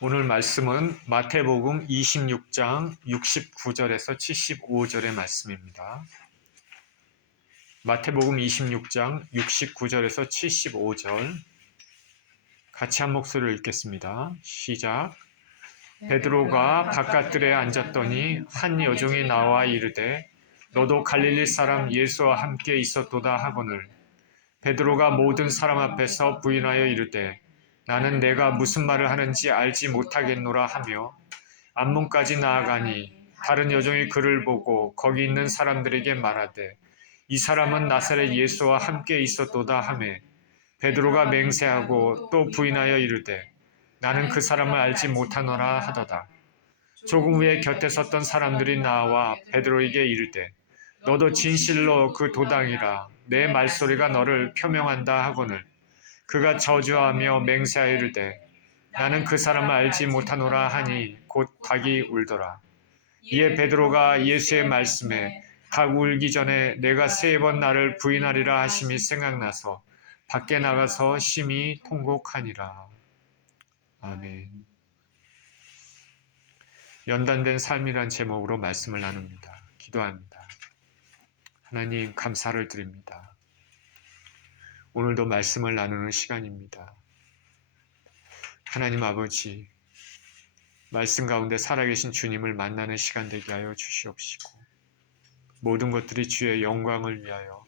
오늘 말씀은 마태복음 26장 69절에서 75절의 말씀입니다. 마태복음 26장 69절에서 75절 같이 한 목소리를 읽겠습니다. 시작. 베드로가 바깥들에 앉았더니 한 여종이 나와 이르되 너도 갈릴리 사람 예수와 함께 있었도다 하거늘 베드로가 모든 사람 앞에서 부인하여 이르되 나는 내가 무슨 말을 하는지 알지 못하겠노라 하며 앞문까지 나아가니 다른 여종이 그를 보고 거기 있는 사람들에게 말하되 이 사람은 나사렛 예수와 함께 있었도다 하매 베드로가 맹세하고 또 부인하여 이르되 나는 그 사람을 알지 못하노라 하더다. 조금 후에 곁에 섰던 사람들이 나와 베드로에게 이르되 너도 진실로 그 도당이라 내 말소리가 너를 표명한다 하거늘 그가 저주하며 맹세하여 이르되 나는 그 사람을 알지 못하노라 하니 곧 닭이 울더라. 이에 베드로가 예수의 말씀에 닭 울기 전에 내가 3번 나를 부인하리라 하심이 생각나서 밖에 나가서 심히 통곡하니라. 아멘. 연단된 삶이란 제목으로 말씀을 나눕니다. 기도합니다. 하나님 감사를 드립니다. 오늘도 말씀을 나누는 시간입니다. 하나님 아버지, 말씀 가운데 살아계신 주님을 만나는 시간 되게 하여 주시옵시고 모든 것들이 주의 영광을 위하여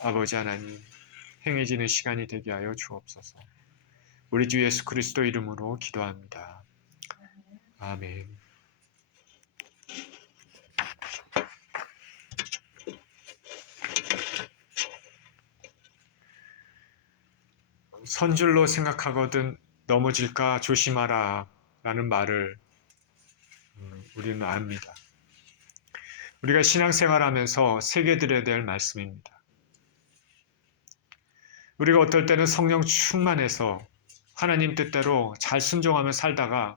아버지 하나님 행해지는 시간이 되게 하여 주옵소서. 우리 주 예수 그리스도 이름으로 기도합니다. 아멘. 선줄로 생각하거든 넘어질까 조심하라 라는 말을 우리는 압니다. 우리가 신앙생활하면서 새겨들어야 될 말씀입니다. 우리가 어떨 때는 성령 충만해서 하나님 뜻대로 잘 순종하며 살다가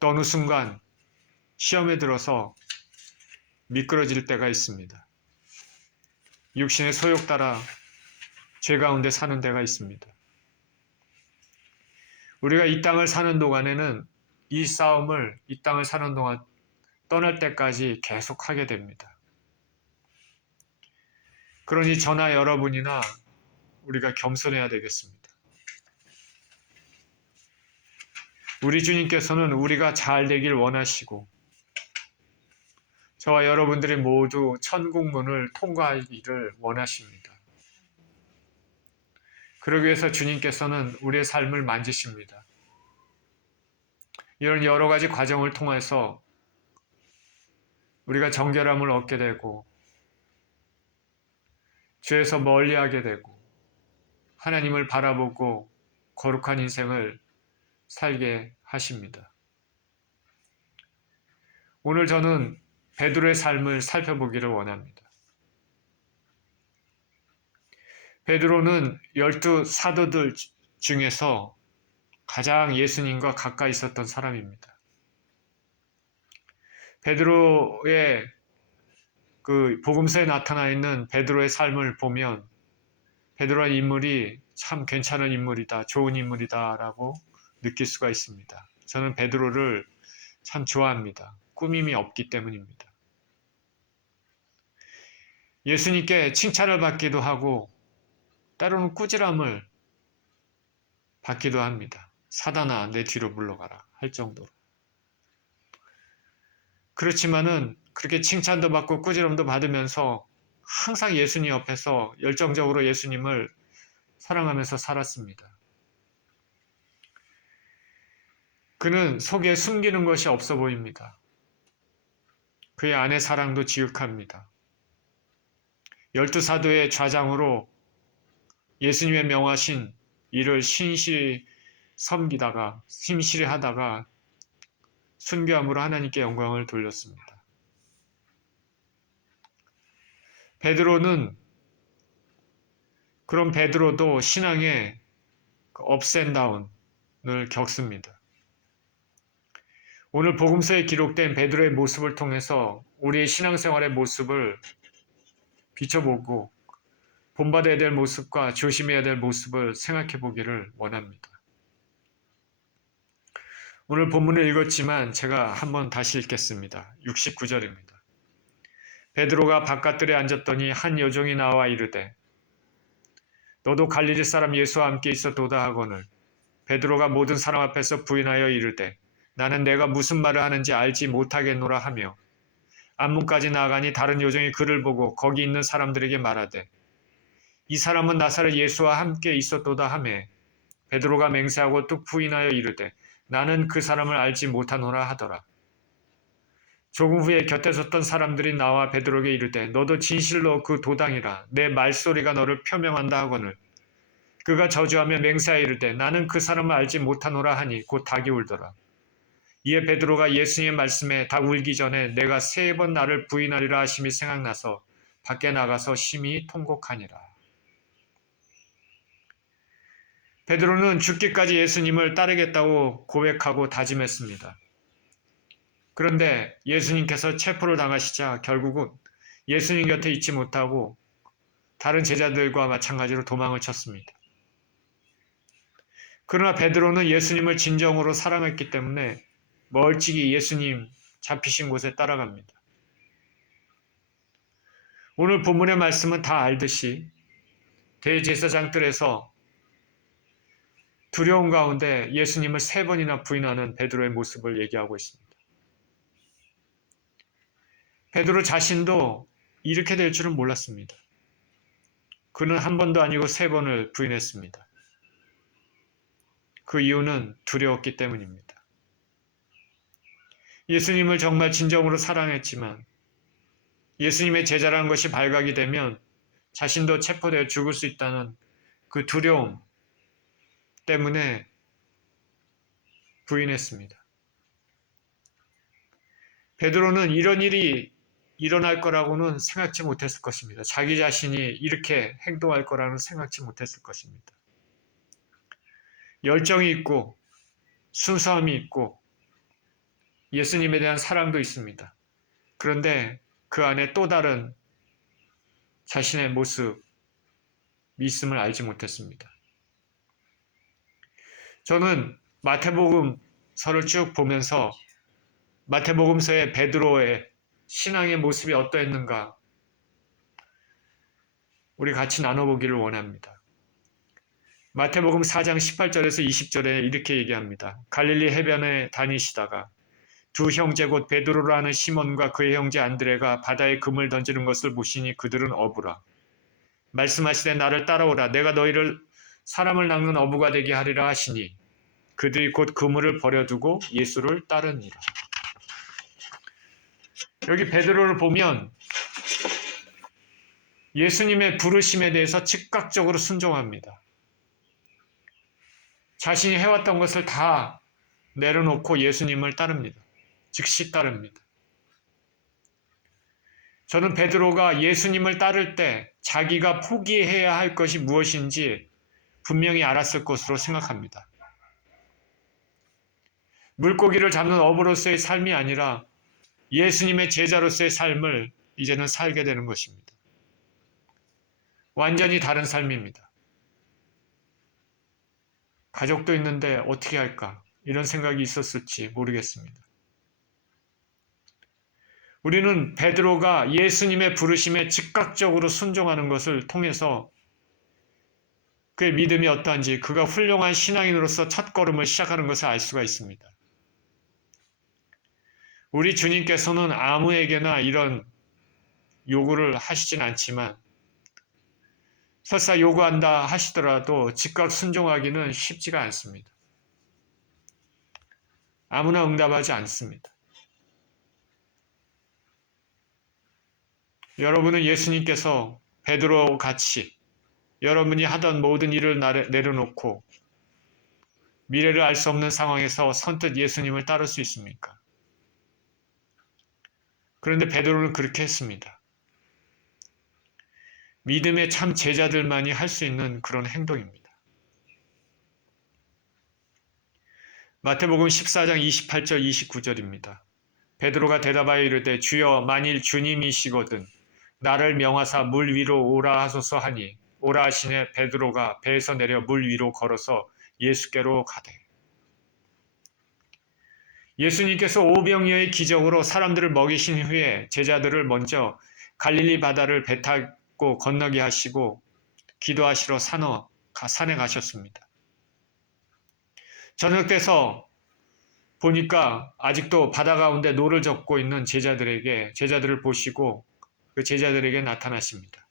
또 어느 순간 시험에 들어서 미끄러질 때가 있습니다. 육신의 소욕 따라 죄 가운데 사는 데가 있습니다. 우리가 이 땅을 사는 동안에는 이 싸움을 이 땅을 사는 동안 떠날 때까지 계속 하게 됩니다. 그러니 저나 여러분이나 우리가 겸손해야 되겠습니다. 우리 주님께서는 우리가 잘 되길 원하시고 저와 여러분들이 모두 천국문을 통과하기를 원하십니다. 그러기 위해서 주님께서는 우리의 삶을 만지십니다. 이런 여러 가지 과정을 통해서 우리가 정결함을 얻게 되고 죄에서 멀리하게 되고 하나님을 바라보고 거룩한 인생을 살게 하십니다. 오늘 저는 베드로의 삶을 살펴보기를 원합니다. 베드로는 12 사도들 중에서 가장 예수님과 가까이 있었던 사람입니다. 베드로의 그 복음서에 나타나 있는 베드로의 삶을 보면 베드로의 인물이 참 괜찮은 인물이다, 좋은 인물이다라고 느낄 수가 있습니다. 저는 베드로를 참 좋아합니다. 꾸밈이 없기 때문입니다. 예수님께 칭찬을 받기도 하고 때로는 꾸지람을 받기도 합니다. 사단아 내 뒤로 물러가라 할 정도로. 그렇지만은 그렇게 칭찬도 받고 꾸지람도 받으면서 항상 예수님 옆에서 열정적으로 예수님을 사랑하면서 살았습니다. 그는 속에 숨기는 것이 없어 보입니다. 그의 아내 사랑도 지극합니다. 12 사도의 좌장으로 예수님의 명하신 일을 신실히 섬기다가 심실히 하다가 순교함으로 하나님께 영광을 돌렸습니다. 베드로는 그런 베드로도 신앙의 업앤다운을 겪습니다. 오늘 복음서에 기록된 베드로의 모습을 통해서 우리의 신앙생활의 모습을 비춰보고 본받아야 될 모습과 조심해야 될 모습을 생각해 보기를 원합니다. 오늘 본문을 읽었지만 제가 한번 다시 읽겠습니다. 69절입니다. 베드로가 바깥들에 앉았더니 한 여종이 나와 이르되 너도 갈릴리 사람 예수와 함께 있었도다 하거늘 베드로가 모든 사람 앞에서 부인하여 이르되 나는 내가 무슨 말을 하는지 알지 못하겠노라 하며 안문까지 나아가니 다른 여종이 그를 보고 거기 있는 사람들에게 말하되 이 사람은 나사렛 예수와 함께 있었도다 하며 베드로가 맹세하고 또 부인하여 이르되 나는 그 사람을 알지 못하노라 하더라. 조금 후에 곁에 섰던 사람들이 나와 베드로에게 이르되 너도 진실로 그 도당이라 내 말소리가 너를 표명한다 하거늘 그가 저주하며 맹세하여 이르되 나는 그 사람을 알지 못하노라 하니 곧 닭이 울더라. 이에 베드로가 예수님의 말씀에 닭 울기 전에 내가 3번 나를 부인하리라 하심이 생각나서 밖에 나가서 심히 통곡하니라. 베드로는 죽기까지 예수님을 따르겠다고 고백하고 다짐했습니다. 그런데 예수님께서 체포를 당하시자 결국은 예수님 곁에 있지 못하고 다른 제자들과 마찬가지로 도망을 쳤습니다. 그러나 베드로는 예수님을 진정으로 사랑했기 때문에 멀찍이 예수님 잡히신 곳에 따라갑니다. 오늘 본문의 말씀은 다 알듯이 대제사장들에서 두려움 가운데 예수님을 3번이나 부인하는 베드로의 모습을 얘기하고 있습니다. 베드로 자신도 이렇게 될 줄은 몰랐습니다. 그는 한 번도 아니고 3번을 부인했습니다. 그 이유는 두려웠기 때문입니다. 예수님을 정말 진정으로 사랑했지만 예수님의 제자라는 것이 발각이 되면 자신도 체포되어 죽을 수 있다는 그 두려움 때문에 부인했습니다. 베드로는 이런 일이 일어날 거라고는 생각지 못했을 것입니다. 자기 자신이 이렇게 행동할 거라는 생각지 못했을 것입니다. 열정이 있고 순수함이 있고 예수님에 대한 사랑도 있습니다. 그런데 그 안에 또 다른 자신의 모습이 있음을 알지 못했습니다. 저는 마태복음서를 쭉 보면서 마태복음서의 베드로의 신앙의 모습이 어떠했는가 우리 같이 나눠보기를 원합니다. 마태복음 4장 18절에서 20절에 이렇게 얘기합니다. 갈릴리 해변에 다니시다가 두 형제 곧 베드로라 하는 시몬과 그의 형제 안드레가 바다에 금을 던지는 것을 보시니 그들은 어부라. 말씀하시되 나를 따라오라. 내가 너희를 사람을 낚는 어부가 되게 하리라 하시니 그들이 곧 그물을 버려두고 예수를 따르니라. 여기 베드로를 보면 예수님의 부르심에 대해서 즉각적으로 순종합니다. 자신이 해왔던 것을 다 내려놓고 예수님을 따릅니다. 즉시 따릅니다. 저는 베드로가 예수님을 따를 때 자기가 포기해야 할 것이 무엇인지 분명히 알았을 것으로 생각합니다. 물고기를 잡는 어부로서의 삶이 아니라 예수님의 제자로서의 삶을 이제는 살게 되는 것입니다. 완전히 다른 삶입니다. 가족도 있는데 어떻게 할까? 이런 생각이 있었을지 모르겠습니다. 우리는 베드로가 예수님의 부르심에 즉각적으로 순종하는 것을 통해서 그의 믿음이 어떠한지 그가 훌륭한 신앙인으로서 첫걸음을 시작하는 것을 알 수가 있습니다. 우리 주님께서는 아무에게나 이런 요구를 하시진 않지만 설사 요구한다 하시더라도 즉각 순종하기는 쉽지가 않습니다. 아무나 응답하지 않습니다. 여러분은 예수님께서 베드로와 같이 여러분이 하던 모든 일을 내려놓고 미래를 알 수 없는 상황에서 선뜻 예수님을 따를 수 있습니까? 그런데 베드로는 그렇게 했습니다. 믿음의 참 제자들만이 할 수 있는 그런 행동입니다. 마태복음 14장 28절 29절입니다. 베드로가 대답하여 이르되 주여 만일 주님이시거든 나를 명하사 물 위로 오라 하소서 하니 오라 하시니 베드로가 배에서 내려 물 위로 걸어서 예수께로 가되. 예수님께서 오병이어의 기적으로 사람들을 먹이신 후에 제자들을 먼저 갈릴리 바다를 배 타고 건너게 하시고 기도하시러 산에 가셨습니다. 저녁 때서 보니까 아직도 바다 가운데 노를 젓고 있는 제자들을 보시고 그 제자들에게 나타나십니다.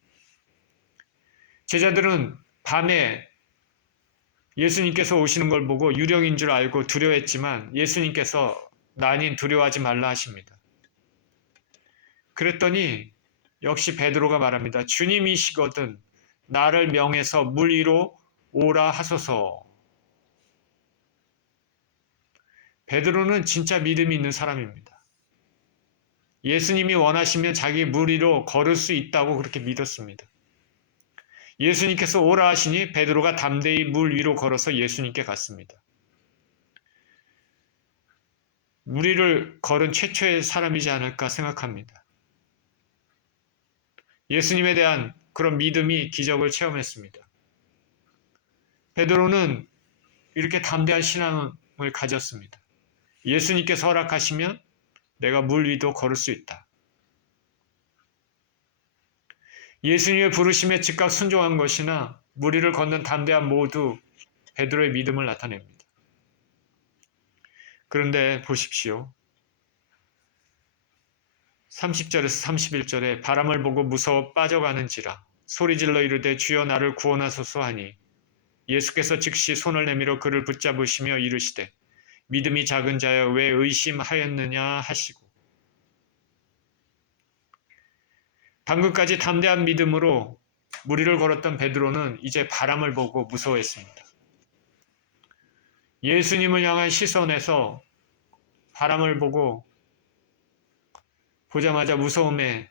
제자들은 밤에 예수님께서 오시는 걸 보고 유령인 줄 알고 두려워했지만 예수님께서 나 아닌 두려워하지 말라 하십니다. 그랬더니 역시 베드로가 말합니다. 주님이시거든 나를 명해서 물 위로 오라 하소서. 베드로는 진짜 믿음이 있는 사람입니다. 예수님이 원하시면 자기 물 위로 걸을 수 있다고 그렇게 믿었습니다. 예수님께서 오라 하시니 베드로가 담대히 물 위로 걸어서 예수님께 갔습니다. 물 위를 걸은 최초의 사람이지 않을까 생각합니다. 예수님에 대한 그런 믿음이 기적을 체험했습니다. 베드로는 이렇게 담대한 신앙을 가졌습니다. 예수님께서 허락하시면 내가 물 위도 걸을 수 있다. 예수님의 부르심에 즉각 순종한 것이나 물 위를 걷는 담대함 모두 베드로의 믿음을 나타냅니다. 그런데 보십시오. 30절에서 31절에 바람을 보고 무서워 빠져가는지라 소리질러 이르되 주여 나를 구원하소서 하니 예수께서 즉시 손을 내밀어 그를 붙잡으시며 이르시되 믿음이 작은 자여 왜 의심하였느냐 하시고 방금까지 담대한 믿음으로 물 위를 걸었던 베드로는 이제 바람을 보고 무서워했습니다. 예수님을 향한 시선에서 바람을 보고 보자마자 무서움에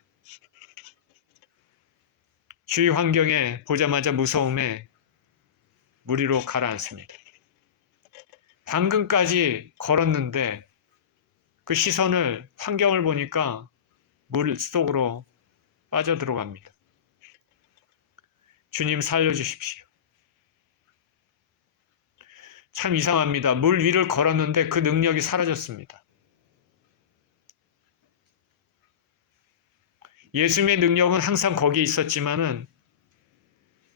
주위 환경에 보자마자 무서움에 물 위로 가라앉습니다. 방금까지 걸었는데 그 시선을 환경을 보니까 물 속으로 빠져들어갑니다. 주님 살려주십시오. 참 이상합니다. 물 위를 걸었는데 그 능력이 사라졌습니다. 예수님의 능력은 항상 거기에 있었지만은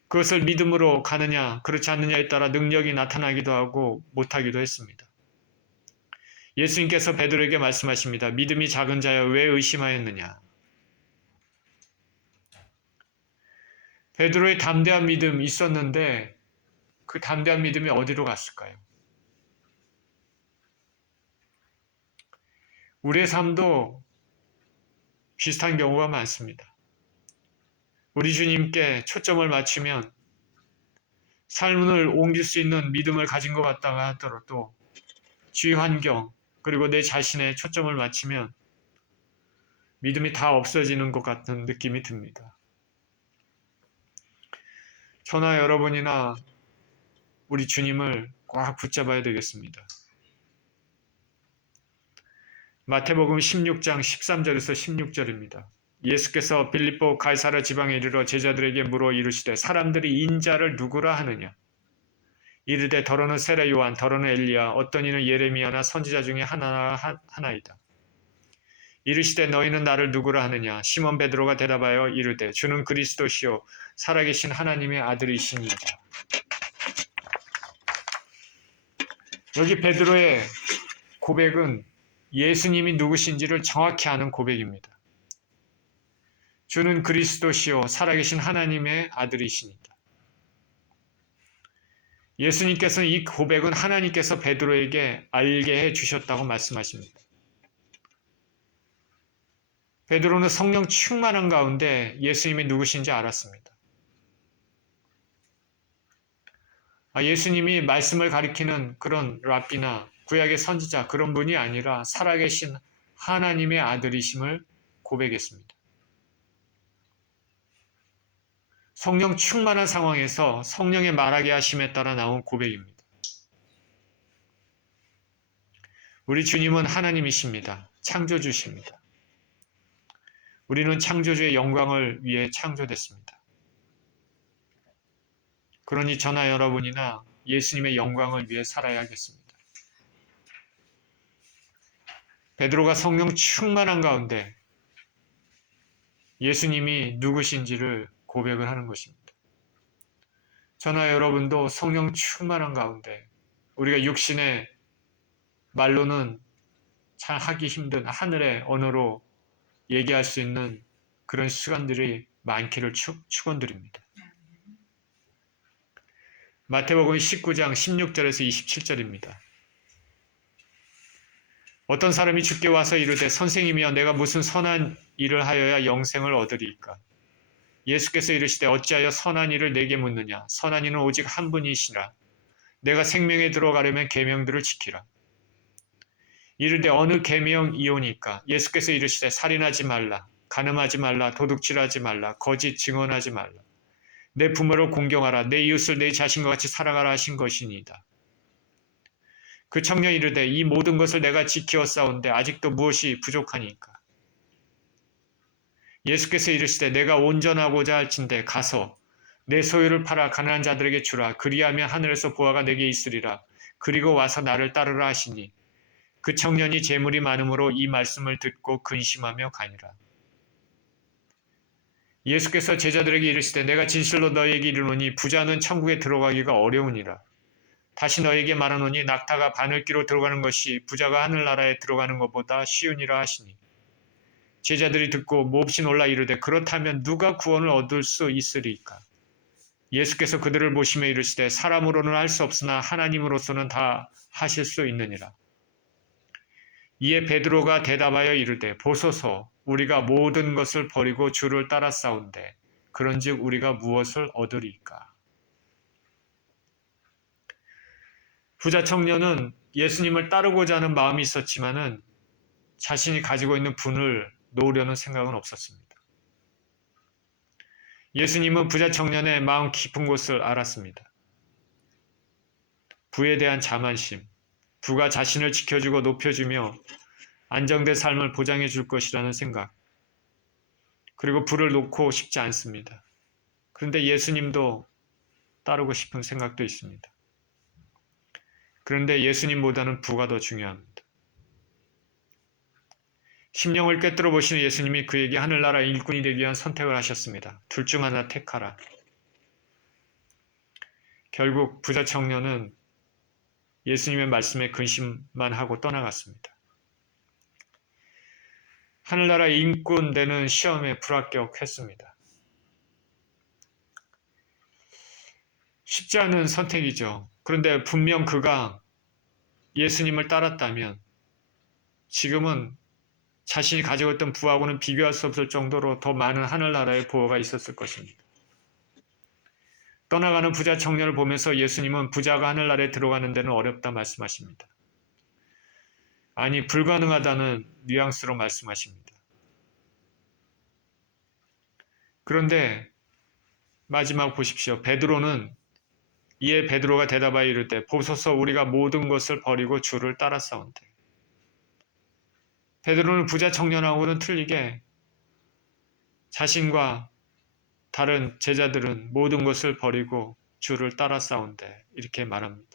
그것을 믿음으로 가느냐 그렇지 않느냐에 따라 능력이 나타나기도 하고 못하기도 했습니다. 예수님께서 베드로에게 말씀하십니다. 믿음이 작은 자여 왜 의심하였느냐. 베드로의 담대한 믿음이 있었는데 그 담대한 믿음이 어디로 갔을까요? 우리의 삶도 비슷한 경우가 많습니다. 우리 주님께 초점을 맞추면 삶을 옮길 수 있는 믿음을 가진 것 같다가 하더라도 주위 환경 그리고 내 자신에 초점을 맞추면 믿음이 다 없어지는 것 같은 느낌이 듭니다. 저나 여러분이나 우리 주님을 꽉 붙잡아야 되겠습니다. 마태복음 16장 13절에서 16절입니다. 예수께서 빌립보 가이사랴 지방에 이르러 제자들에게 물어 이르시되 사람들이 인자를 누구라 하느냐. 이르되 더러는 세례 요한 더러는 엘리야 어떤 이는 예레미야나 선지자 중에 하나이다. 이르시되 너희는 나를 누구라 하느냐. 시몬 베드로가 대답하여 이르되 주는 그리스도시요 살아계신 하나님의 아들이시니이다. 여기 베드로의 고백은 예수님이 누구신지를 정확히 아는 고백입니다. 주는 그리스도시요 살아계신 하나님의 아들이시니이다. 예수님께서는 이 고백은 하나님께서 베드로에게 알게 해주셨다고 말씀하십니다. 베드로는 성령 충만한 가운데 예수님이 누구신지 알았습니다. 예수님이 말씀을 가리키는 그런 랍비나 구약의 선지자 그런 분이 아니라 살아계신 하나님의 아들이심을 고백했습니다. 성령 충만한 상황에서 성령의 말하게 하심에 따라 나온 고백입니다. 우리 주님은 하나님이십니다. 창조주십니다. 우리는 창조주의 영광을 위해 창조됐습니다. 그러니 저나 여러분이나 예수님의 영광을 위해 살아야겠습니다. 베드로가 성령 충만한 가운데 예수님이 누구신지를 고백을 하는 것입니다. 저나 여러분도 성령 충만한 가운데 우리가 육신의 말로는 잘 하기 힘든 하늘의 언어로 얘기할 수 있는 그런 시간들이 많기를 축원드립니다. 마태복음 19장 16절에서 27절입니다. 어떤 사람이 주께 와서 이르되 선생님이여 내가 무슨 선한 일을 하여야 영생을 얻으리이까? 예수께서 이르시되 어찌하여 선한 일을 내게 묻느냐? 선한 이는 오직 한 분이시라. 내가 생명에 들어가려면 계명들을 지키라. 이르되 어느 계명이오니까? 예수께서 이르시되 살인하지 말라, 간음하지 말라, 도둑질하지 말라, 거짓 증언하지 말라. 내 부모를 공경하라, 내 이웃을 내 자신과 같이 사랑하라 하신 것이니이다. 그 청년이 이르되 이 모든 것을 내가 지키었사온데 아직도 무엇이 부족하니까? 예수께서 이르시되 내가 온전하고자 할진대 가서 내 소유를 팔아 가난한 자들에게 주라. 그리하면 하늘에서 보화가 내게 있으리라. 그리고 와서 나를 따르라 하시니 그 청년이 재물이 많음으로 이 말씀을 듣고 근심하며 가니라. 예수께서 제자들에게 이르시되 내가 진실로 너희에게 이르노니 부자는 천국에 들어가기가 어려우니라. 다시 너희에게 말하노니 낙타가 바늘귀로 들어가는 것이 부자가 하늘나라에 들어가는 것보다 쉬우니라 하시니 제자들이 듣고 몹시 놀라 이르되 그렇다면 누가 구원을 얻을 수 있으리까? 예수께서 그들을 보시며 이르시되 사람으로는 할 수 없으나 하나님으로서는 다 하실 수 있느니라. 이에 베드로가 대답하여 이르되 보소서 우리가 모든 것을 버리고 주를 따라 싸운데 그런즉 우리가 무엇을 얻으리까? 부자 청년은 예수님을 따르고자 하는 마음이 있었지만은 자신이 가지고 있는 분을 놓으려는 생각은 없었습니다. 예수님은 부자 청년의 마음 깊은 곳을 알았습니다. 부에 대한 자만심, 부가 자신을 지켜주고 높여주며 안정된 삶을 보장해 줄 것이라는 생각, 그리고 부를 놓고 싶지 않습니다. 그런데 예수님도 따르고 싶은 생각도 있습니다. 그런데 예수님보다는 부가 더 중요합니다. 심령을 꿰뚫어 보시는 예수님이 그에게 하늘나라의 일꾼이 되기 위한 선택을 하셨습니다. 둘 중 하나 택하라. 결국 부자 청년은 예수님의 말씀에 근심만 하고 떠나갔습니다. 하늘나라 일꾼 되는 시험에 불합격했습니다. 쉽지 않은 선택이죠. 그런데 분명 그가 예수님을 따랐다면 지금은 자신이 가지고 있던 부하고는 비교할 수 없을 정도로 더 많은 하늘나라의 보호가 있었을 것입니다. 떠나가는 부자 청년을 보면서 예수님은 부자가 하늘나라에 들어가는 데는 어렵다 말씀하십니다. 아니, 불가능하다는 뉘앙스로 말씀하십니다. 그런데 마지막 보십시오. 베드로는 이에 베드로가 대답하여 이르되 보소서 우리가 모든 것을 버리고 주를 따라 싸운대. 베드로는 부자 청년하고는 틀리게 자신과 다른 제자들은 모든 것을 버리고 주를 따라 싸운대 이렇게 말합니다.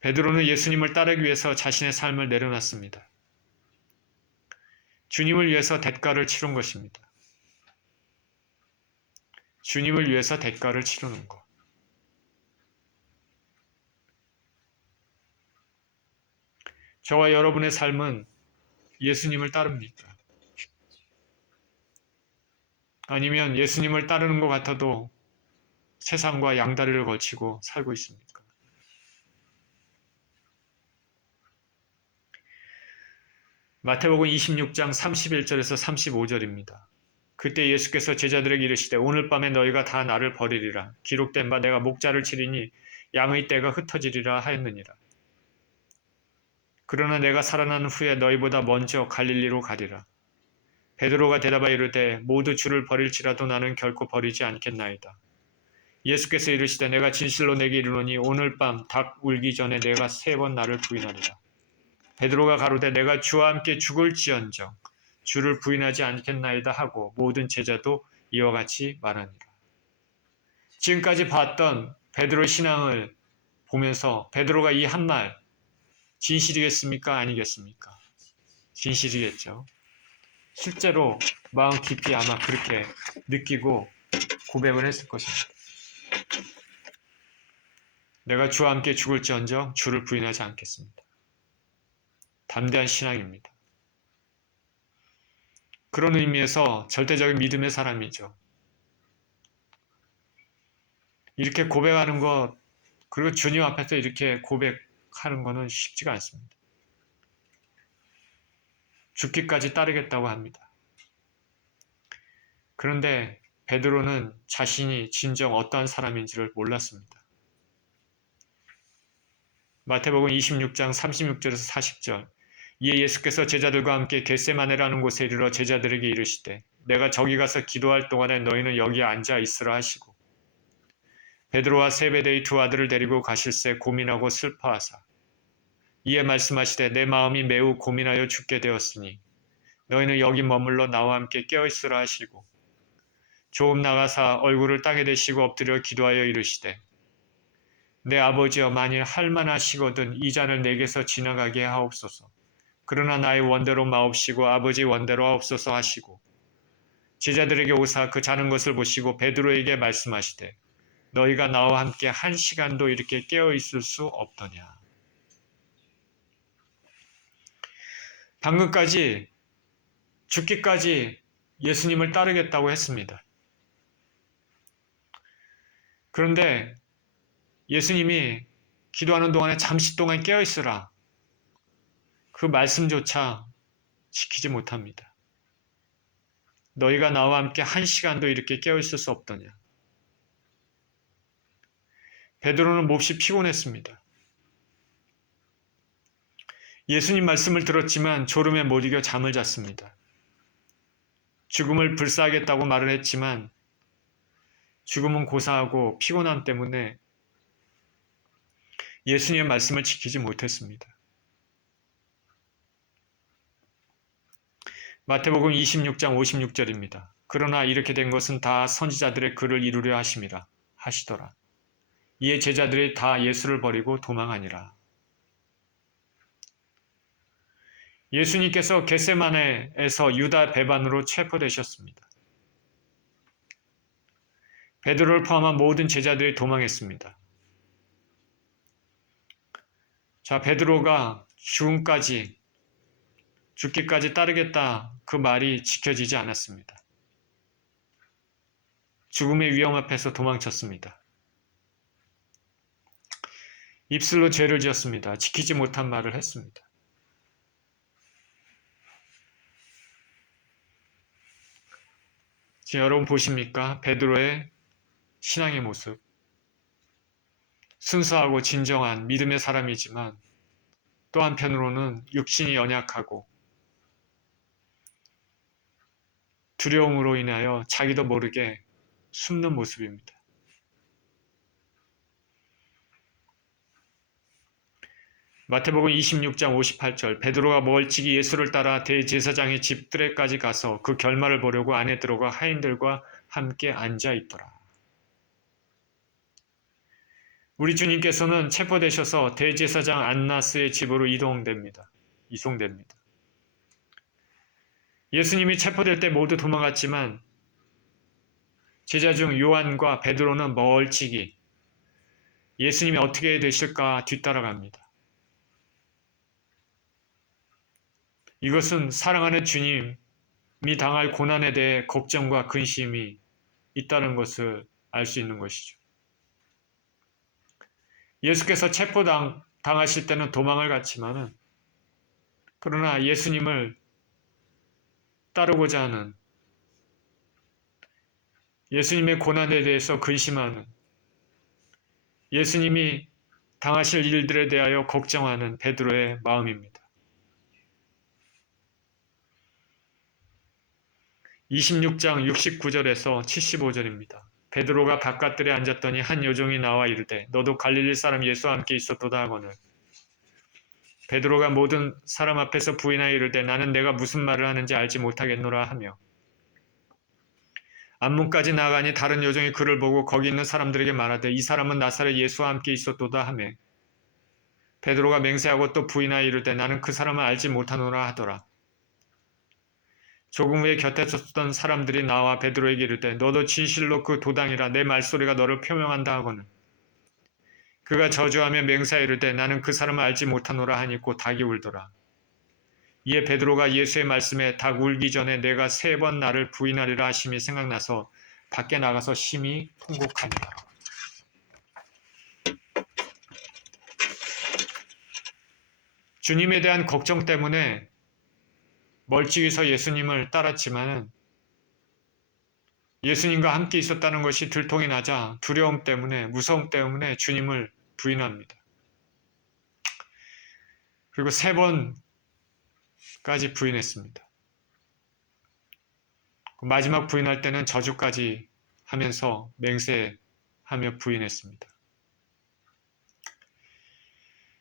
베드로는 예수님을 따르기 위해서 자신의 삶을 내려놨습니다. 주님을 위해서 대가를 치른 것입니다. 주님을 위해서 대가를 치르는 것. 저와 여러분의 삶은 예수님을 따릅니까? 아니면 예수님을 따르는 것 같아도 세상과 양다리를 걸치고 살고 있습니까? 마태복음 26장 31절에서 35절입니다. 그때 예수께서 제자들에게 이르시되 오늘 밤에 너희가 다 나를 버리리라. 기록된 바 내가 목자를 치리니 양의 떼가 흩어지리라 하였느니라. 그러나 내가 살아난 후에 너희보다 먼저 갈릴리로 가리라. 베드로가 대답하여 이르되 모두 주를 버릴지라도 나는 결코 버리지 않겠나이다. 예수께서 이르시되 내가 진실로 내게 이르노니 오늘 밤 닭 울기 전에 내가 3번 나를 부인하리라. 베드로가 가로되 내가 주와 함께 죽을지언정 주를 부인하지 않겠나이다 하고 모든 제자도 이와 같이 말하니라. 지금까지 봤던 베드로의 신앙을 보면서 베드로가 이 한 말, 진실이겠습니까? 아니겠습니까? 진실이겠죠. 실제로 마음 깊이 아마 그렇게 느끼고 고백을 했을 것입니다. 내가 주와 함께 죽을지언정 주를 부인하지 않겠습니다. 담대한 신앙입니다. 그런 의미에서 절대적인 믿음의 사람이죠. 이렇게 고백하는 것, 그리고 주님 앞에서 이렇게 고백하는 것은 쉽지가 않습니다. 죽기까지 따르겠다고 합니다. 그런데 베드로는 자신이 진정 어떠한 사람인지를 몰랐습니다. 마태복음 26장 36절에서 40절. 이에 예수께서 제자들과 함께 겟세마네라는 곳에 이르러 제자들에게 이르시되 내가 저기 가서 기도할 동안에 너희는 여기 앉아 있으라 하시고 베드로와 세베대의 두 아들을 데리고 가실새 고민하고 슬퍼하사 이에 말씀하시되 내 마음이 매우 고민하여 죽게 되었으니 너희는 여기 머물러 나와 함께 깨어있으라 하시고 조금 나가사 얼굴을 땅에 대시고 엎드려 기도하여 이르시되 내 아버지여 만일 할만하시거든 이 잔을 내게서 지나가게 하옵소서. 그러나 나의 원대로 마옵시고 아버지 원대로 하옵소서 하시고 제자들에게 오사 그 자는 것을 보시고 베드로에게 말씀하시되 너희가 나와 함께 한 시간도 이렇게 깨어있을 수 없더냐. 방금까지 죽기까지 예수님을 따르겠다고 했습니다. 그런데 예수님이 기도하는 동안에 잠시 동안 깨어있으라. 그 말씀조차 지키지 못합니다. 너희가 나와 함께 한 시간도 이렇게 깨어있을 수 없더냐. 베드로는 몹시 피곤했습니다. 예수님 말씀을 들었지만 졸음에 못 이겨 잠을 잤습니다. 죽음을 불사하겠다고 말을 했지만 죽음은 고사하고 피곤함 때문에 예수님의 말씀을 지키지 못했습니다. 마태복음 26장 56절입니다. 그러나 이렇게 된 것은 다 선지자들의 글을 이루려 하심이라 하시더라. 이에 제자들이 다 예수를 버리고 도망하니라. 예수님께서 겟세마네에서 유다 배반으로 체포되셨습니다. 베드로를 포함한 모든 제자들이 도망했습니다. 자, 베드로가 죽기까지 따르겠다 그 말이 지켜지지 않았습니다. 죽음의 위험 앞에서 도망쳤습니다. 입술로 죄를 지었습니다. 지키지 못한 말을 했습니다. 지금 여러분 보십니까? 베드로의 신앙의 모습. 순수하고 진정한 믿음의 사람이지만 또 한편으로는 육신이 연약하고 두려움으로 인하여 자기도 모르게 숨는 모습입니다. 마태복음 26장 58절 베드로가 멀찍이 예수를 따라 대제사장의 집 뜰에까지 가서 그 결말을 보려고 안에 들어가 하인들과 함께 앉아 있더라. 우리 주님께서는 체포되셔서 대제사장 안나스의 집으로 이송됩니다. 예수님이 체포될 때 모두 도망갔지만 제자 중 요한과 베드로는 멀찍이 예수님이 어떻게 되실까 뒤따라갑니다. 이것은 사랑하는 주님이 당할 고난에 대해 걱정과 근심이 있다는 것을 알 수 있는 것이죠. 예수께서 체포당하실 때는 도망을 갔지만은 그러나 예수님을 따르고자 하는 예수님의 고난에 대해서 근심하는 예수님이 당하실 일들에 대하여 걱정하는 베드로의 마음입니다. 26장 69절에서 75절입니다. 베드로가 바깥들에 앉았더니 한 여종이 나와 이르되 너도 갈릴리 사람 예수와 함께 있었도다 하거늘 베드로가 모든 사람 앞에서 부인하여 이르되 나는 내가 무슨 말을 하는지 알지 못하겠노라 하며 앞문까지 나아가니 다른 여종이 그를 보고 거기 있는 사람들에게 말하되 이 사람은 나사렛 예수와 함께 있었도다 하매 베드로가 맹세하고 또 부인하여 이르되 나는 그 사람을 알지 못하노라 하더라. 조금 후에 곁에 섰던 사람들이 나와 베드로에게 이르되 너도 진실로 그 도당이라 내 말소리가 너를 표명한다 하거늘 그가 저주하며 맹세하여 이르되 나는 그 사람을 알지 못하노라 하니 곧 닭이 울더라. 이에 베드로가 예수의 말씀에 닭 울기 전에 내가 3번 나를 부인하리라 하심이 생각나서 밖에 나가서 심히 통곡하니라. 주님에 대한 걱정 때문에 멀찍이서 예수님을 따랐지만 예수님과 함께 있었다는 것이 들통이 나자 두려움 때문에, 무서움 때문에 주님을 부인합니다. 그리고 3번까지 부인했습니다. 마지막 부인할 때는 저주까지 하면서 맹세하며 부인했습니다.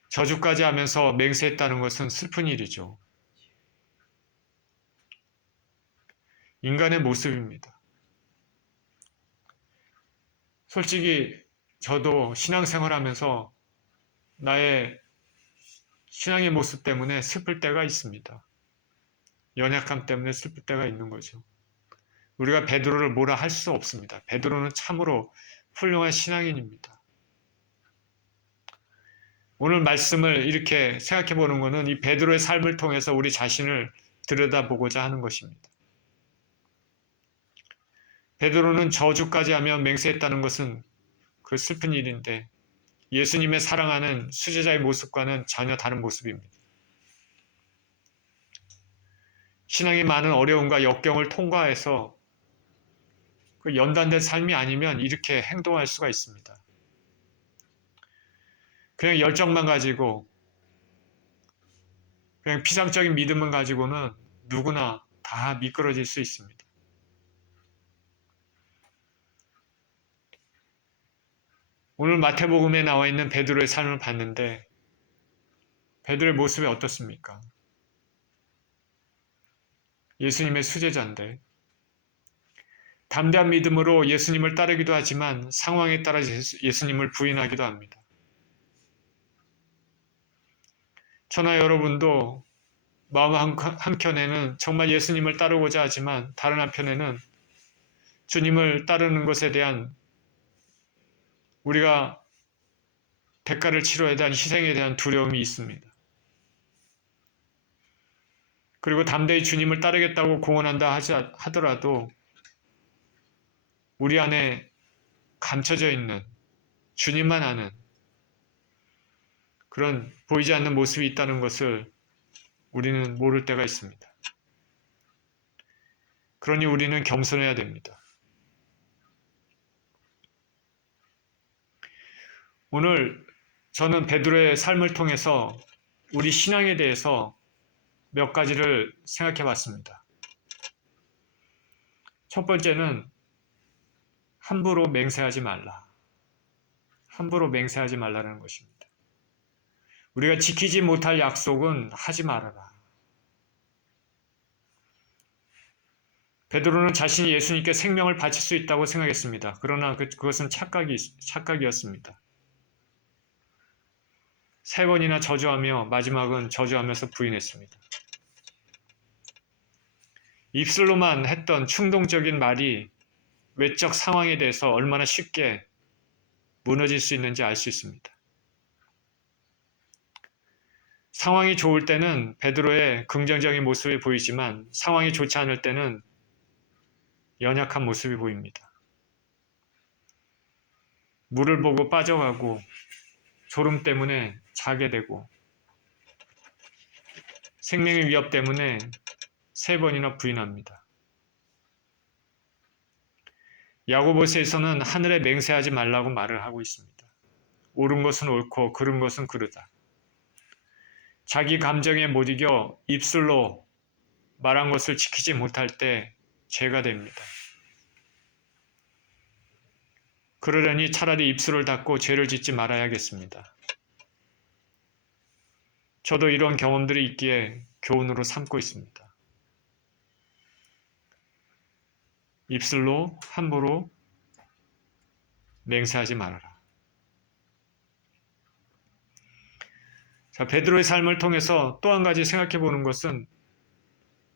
저주까지 하면서 맹세했다는 것은 슬픈 일이죠. 인간의 모습입니다. 솔직히 저도 신앙생활하면서 나의 신앙의 모습 때문에 슬플 때가 있습니다. 연약함 때문에 슬플 때가 있는 거죠. 우리가 베드로를 뭐라 할 수 없습니다. 베드로는 참으로 훌륭한 신앙인입니다. 오늘 말씀을 이렇게 생각해 보는 것은 이 베드로의 삶을 통해서 우리 자신을 들여다보고자 하는 것입니다. 베드로는 저주까지 하며 맹세했다는 것은 그 슬픈 일인데 예수님의 사랑하는 수제자의 모습과는 전혀 다른 모습입니다. 신앙의 많은 어려움과 역경을 통과해서 그 연단된 삶이 아니면 이렇게 행동할 수가 있습니다. 그냥 열정만 가지고 그냥 피상적인 믿음만 가지고는 누구나 다 미끄러질 수 있습니다. 오늘 마태복음에 나와 있는 베드로의 삶을 봤는데 베드로의 모습이 어떻습니까? 예수님의 수제자인데 담대한 믿음으로 예수님을 따르기도 하지만 상황에 따라 예수님을 부인하기도 합니다. 저나 여러분도 마음 한켠에는 정말 예수님을 따르고자 하지만 다른 한편에는 주님을 따르는 것에 대한 우리가 대가를 치러야 대한 희생에 대한 두려움이 있습니다. 그리고 담대히 주님을 따르겠다고 공언한다 하더라도 우리 안에 감춰져 있는 주님만 아는 그런 보이지 않는 모습이 있다는 것을 우리는 모를 때가 있습니다. 그러니 우리는 겸손해야 됩니다. 오늘 저는 베드로의 삶을 통해서 우리 신앙에 대해서 몇 가지를 생각해 봤습니다. 첫 번째는 함부로 맹세하지 말라. 함부로 맹세하지 말라는 것입니다. 우리가 지키지 못할 약속은 하지 말아라. 베드로는 자신이 예수님께 생명을 바칠 수 있다고 생각했습니다. 그러나 그것은 착각이었습니다. 3번이나 저주하며 마지막은 저주하면서 부인했습니다. 입술로만 했던 충동적인 말이 외적 상황에 대해서 얼마나 쉽게 무너질 수 있는지 알 수 있습니다. 상황이 좋을 때는 베드로의 긍정적인 모습이 보이지만 상황이 좋지 않을 때는 연약한 모습이 보입니다. 물을 보고 빠져가고 졸음 때문에 자게 되고 생명의 위협 때문에 3번이나 부인합니다. 야고보서에서는 하늘에 맹세하지 말라고 말을 하고 있습니다. 옳은 것은 옳고 그른 것은 그르다. 자기 감정에 못 이겨 입술로 말한 것을 지키지 못할 때 죄가 됩니다. 그러려니 차라리 입술을 닫고 죄를 짓지 말아야겠습니다. 저도 이런 경험들이 있기에 교훈으로 삼고 있습니다. 입술로 함부로 맹세하지 말아라. 자, 베드로의 삶을 통해서 또 한 가지 생각해 보는 것은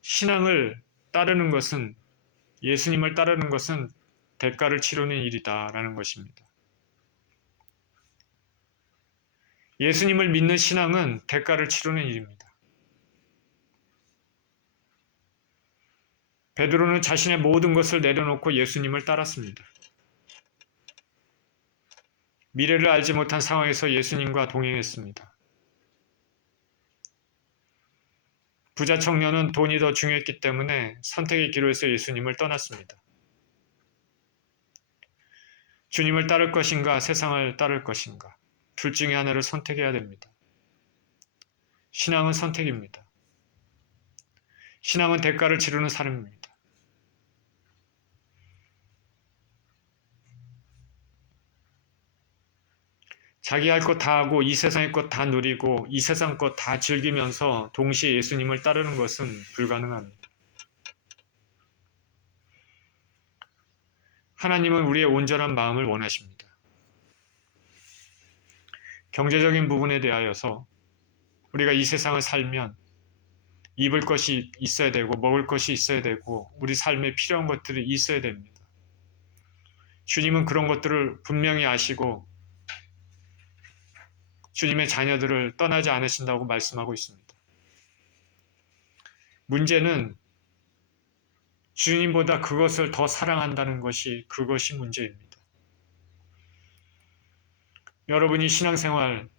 신앙을 따르는 것은 예수님을 따르는 것은 대가를 치르는 일이다라는 것입니다. 예수님을 믿는 신앙은 대가를 치르는 일입니다. 베드로는 자신의 모든 것을 내려놓고 예수님을 따랐습니다. 미래를 알지 못한 상황에서 예수님과 동행했습니다. 부자 청년은 돈이 더 중요했기 때문에 선택의 기로에서 예수님을 떠났습니다. 주님을 따를 것인가 세상을 따를 것인가 둘 중에 하나를 선택해야 됩니다. 신앙은 선택입니다. 신앙은 대가를 치르는 삶입니다. 자기 할 것 다 하고 이 세상의 것 다 누리고 이 세상 것 다 즐기면서 동시에 예수님을 따르는 것은 불가능합니다. 하나님은 우리의 온전한 마음을 원하십니다. 경제적인 부분에 대하여서 우리가 이 세상을 살면 입을 것이 있어야 되고 먹을 것이 있어야 되고 우리 삶에 필요한 것들이 있어야 됩니다. 주님은 그런 것들을 분명히 아시고 주님의 자녀들을 떠나지 않으신다고 말씀하고 있습니다. 문제는 주님보다 그것을 더 사랑한다는 것이 그것이 문제입니다. 여러분이 신앙생활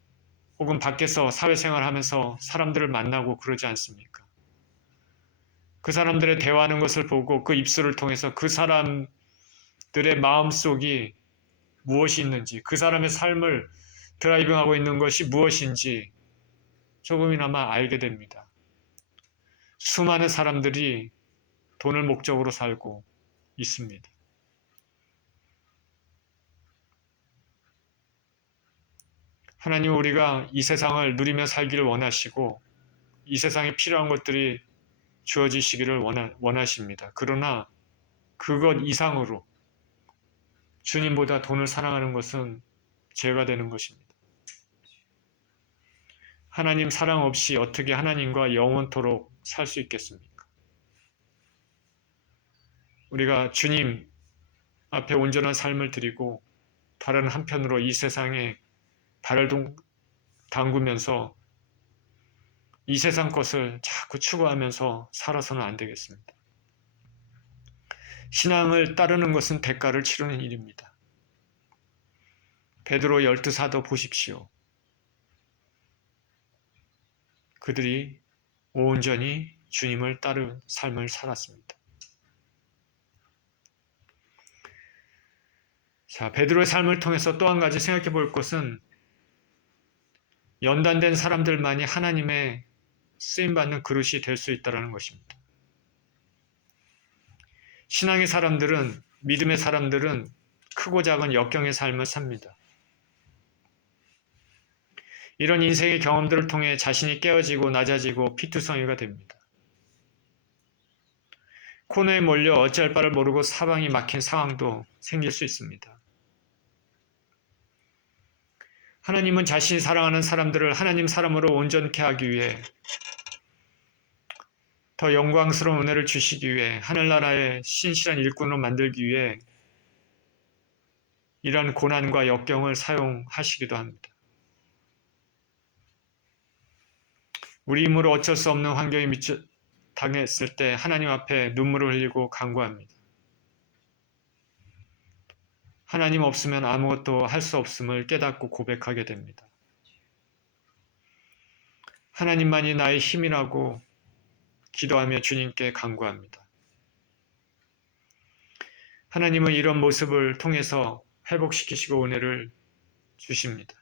혹은 밖에서 사회생활 하면서 사람들을 만나고 그러지 않습니까? 그 사람들의 대화하는 것을 보고 그 입술을 통해서 그 사람들의 마음속이 무엇이 있는지, 그 사람의 삶을 드라이빙하고 있는 것이 무엇인지 조금이나마 알게 됩니다. 수많은 사람들이 돈을 목적으로 살고 있습니다. 하나님은 우리가 이 세상을 누리며 살기를 원하시고 이 세상에 필요한 것들이 주어지시기를 원하십니다. 그러나 그것 이상으로 주님보다 돈을 사랑하는 것은 죄가 되는 것입니다. 하나님 사랑 없이 어떻게 하나님과 영원토록 살 수 있겠습니까? 우리가 주님 앞에 온전한 삶을 드리고 다른 한편으로 이 세상에 발을 담그면서 이 세상 것을 자꾸 추구하면서 살아서는 안 되겠습니다. 신앙을 따르는 것은 대가를 치르는 일입니다. 베드로 12사도 보십시오. 그들이 온전히 주님을 따르는 삶을 살았습니다. 자, 베드로의 삶을 통해서 또 한 가지 생각해 볼 것은 연단된 사람들만이 하나님의 쓰임받는 그릇이 될 수 있다는 것입니다. 신앙의 사람들은, 믿음의 사람들은 크고 작은 역경의 삶을 삽니다. 이런 인생의 경험들을 통해 자신이 깨어지고 낮아지고 피투성이가 됩니다. 코너에 몰려 어찌할 바를 모르고 사방이 막힌 상황도 생길 수 있습니다. 하나님은 자신이 사랑하는 사람들을 하나님 사람으로 온전케 하기 위해 더 영광스러운 은혜를 주시기 위해 하늘나라의 신실한 일꾼으로 만들기 위해 이런 고난과 역경을 사용하시기도 합니다. 우리 힘으로 어쩔 수 없는 환경에 당했을 때 하나님 앞에 눈물을 흘리고 간구합니다. 하나님 없으면 아무것도 할 수 없음을 깨닫고 고백하게 됩니다. 하나님만이 나의 힘이라고 기도하며 주님께 간구합니다. 하나님은 이런 모습을 통해서 회복시키시고 은혜를 주십니다.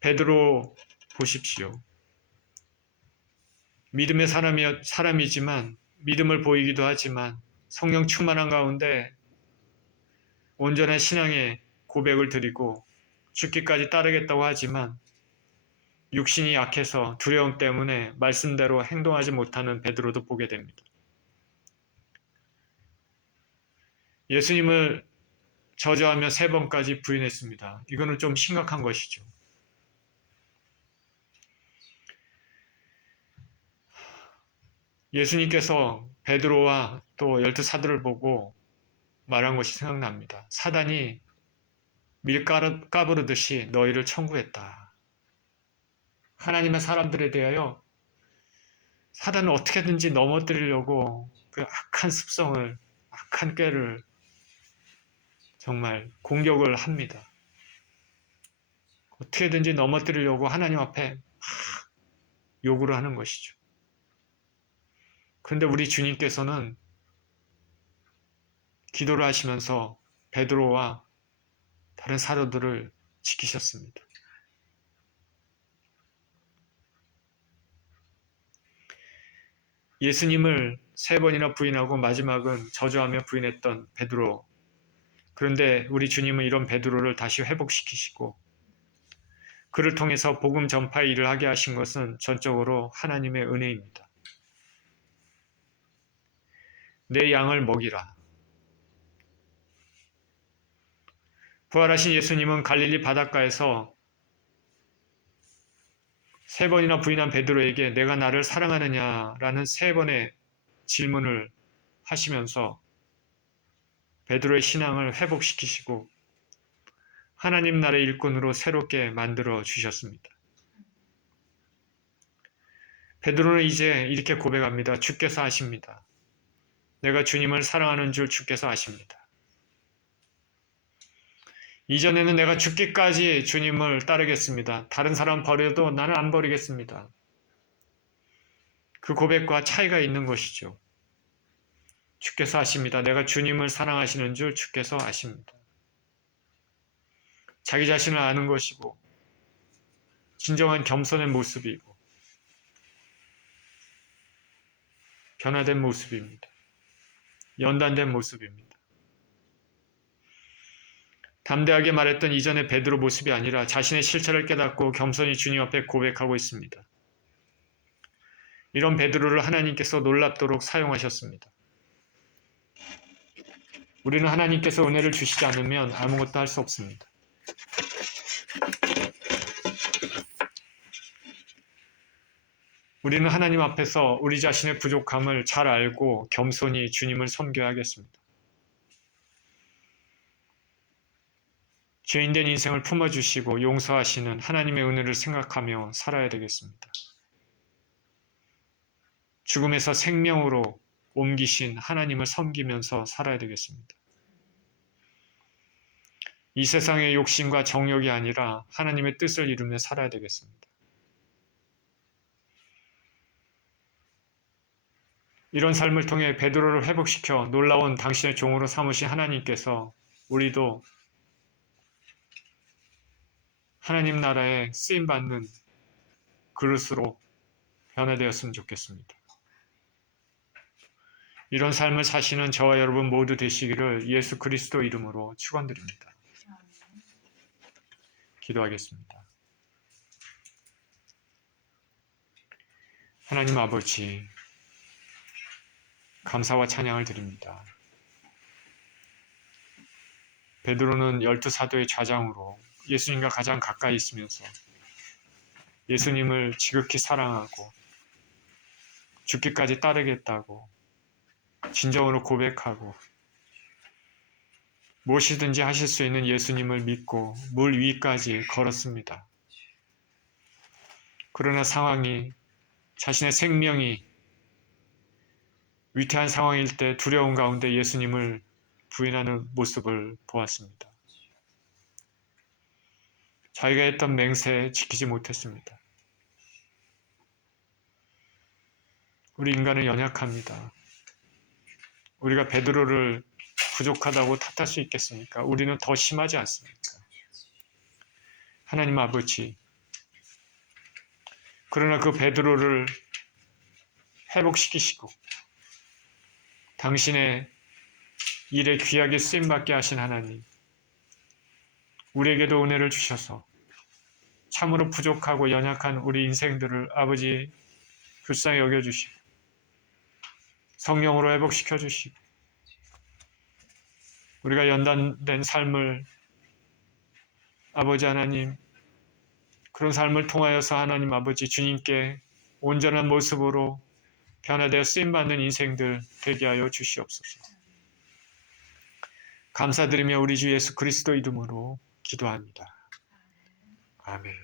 베드로 보십시오. 믿음의 사람이지만 믿음을 보이기도 하지만 성령 충만한 가운데 온전한 신앙의 고백을 드리고 죽기까지 따르겠다고 하지만 육신이 약해서 두려움 때문에 말씀대로 행동하지 못하는 베드로도 보게 됩니다. 예수님을 저주하며 3번까지 부인했습니다. 이거는 좀 심각한 것이죠. 예수님께서 베드로와 또 12사도를 보고 말한 것이 생각납니다. 사단이 밀 까부르듯이 너희를 청구했다. 하나님의 사람들에 대하여 사단은 어떻게든지 넘어뜨리려고 그 악한 습성을, 악한 꾀를 정말 공격을 합니다. 어떻게든지 넘어뜨리려고 하나님 앞에 요구를 하는 것이죠. 그런데 우리 주님께서는 기도를 하시면서 베드로와 다른 사도들을 지키셨습니다. 예수님을 3번이나 부인하고 마지막은 저주하며 부인했던 베드로. 그런데 우리 주님은 이런 베드로를 다시 회복시키시고 그를 통해서 복음 전파의 일을 하게 하신 것은 전적으로 하나님의 은혜입니다. 내 양을 먹이라. 부활하신 예수님은 갈릴리 바닷가에서 3번이나 부인한 베드로에게 내가 나를 사랑하느냐라는 3번의 질문을 하시면서 베드로의 신앙을 회복시키시고 하나님 나라의 일꾼으로 새롭게 만들어 주셨습니다. 베드로는 이제 이렇게 고백합니다. 주께서 아십니다. 내가 주님을 사랑하는 줄 주께서 아십니다. 이전에는 내가 죽기까지 주님을 따르겠습니다. 다른 사람 버려도 나는 안 버리겠습니다. 그 고백과 차이가 있는 것이죠. 주께서 아십니다. 내가 주님을 사랑하시는 줄 주께서 아십니다. 자기 자신을 아는 것이고 진정한 겸손의 모습이고 변화된 모습입니다. 연단된 모습입니다. 담대하게 말했던 이전의 베드로 모습이 아니라 자신의 실체를 깨닫고 겸손히 주님 앞에 고백하고 있습니다. 이런 베드로를 하나님께서 놀랍도록 사용하셨습니다. 우리는 하나님께서 은혜를 주시지 않으면 아무것도 할 수 없습니다. 우리는 하나님 앞에서 우리 자신의 부족함을 잘 알고 겸손히 주님을 섬겨야겠습니다. 죄인된 인생을 품어주시고 용서하시는 하나님의 은혜를 생각하며 살아야 되겠습니다. 죽음에서 생명으로 옮기신 하나님을 섬기면서 살아야 되겠습니다. 이 세상의 욕심과 정욕이 아니라 하나님의 뜻을 이루며 살아야 되겠습니다. 이런 삶을 통해 베드로를 회복시켜 놀라운 당신의 종으로 삼으신 하나님께서 우리도 하나님 나라에 쓰임받는 그릇으로 변화되었으면 좋겠습니다. 이런 삶을 사시는 저와 여러분 모두 되시기를 예수 그리스도 이름으로 축원드립니다. 기도하겠습니다. 하나님 아버지, 감사와 찬양을 드립니다. 베드로는 12사도의 좌장으로 예수님과 가장 가까이 있으면서 예수님을 지극히 사랑하고 죽기까지 따르겠다고 진정으로 고백하고 무엇이든지 하실 수 있는 예수님을 믿고 물 위까지 걸었습니다. 그러나 상황이 자신의 생명이 위태한 상황일 때 두려움 가운데 예수님을 부인하는 모습을 보았습니다. 자기가 했던 맹세 지키지 못했습니다. 우리 인간은 연약합니다. 우리가 베드로를 부족하다고 탓할 수 있겠습니까? 우리는 더 심하지 않습니까? 하나님 아버지, 그러나 그 베드로를 회복시키시고 당신의 일에 귀하게 쓰임받게 하신 하나님, 우리에게도 은혜를 주셔서 참으로 부족하고 연약한 우리 인생들을 아버지 불쌍히 여겨주시고 성령으로 회복시켜 주시고 우리가 연단된 삶을 아버지 하나님, 그런 삶을 통하여서 하나님 아버지 주님께 온전한 모습으로 변화되어 쓰임받는 인생들 되게 하여 주시옵소서. 감사드리며 우리 주 예수 그리스도 이름으로 기도합니다. 아멘.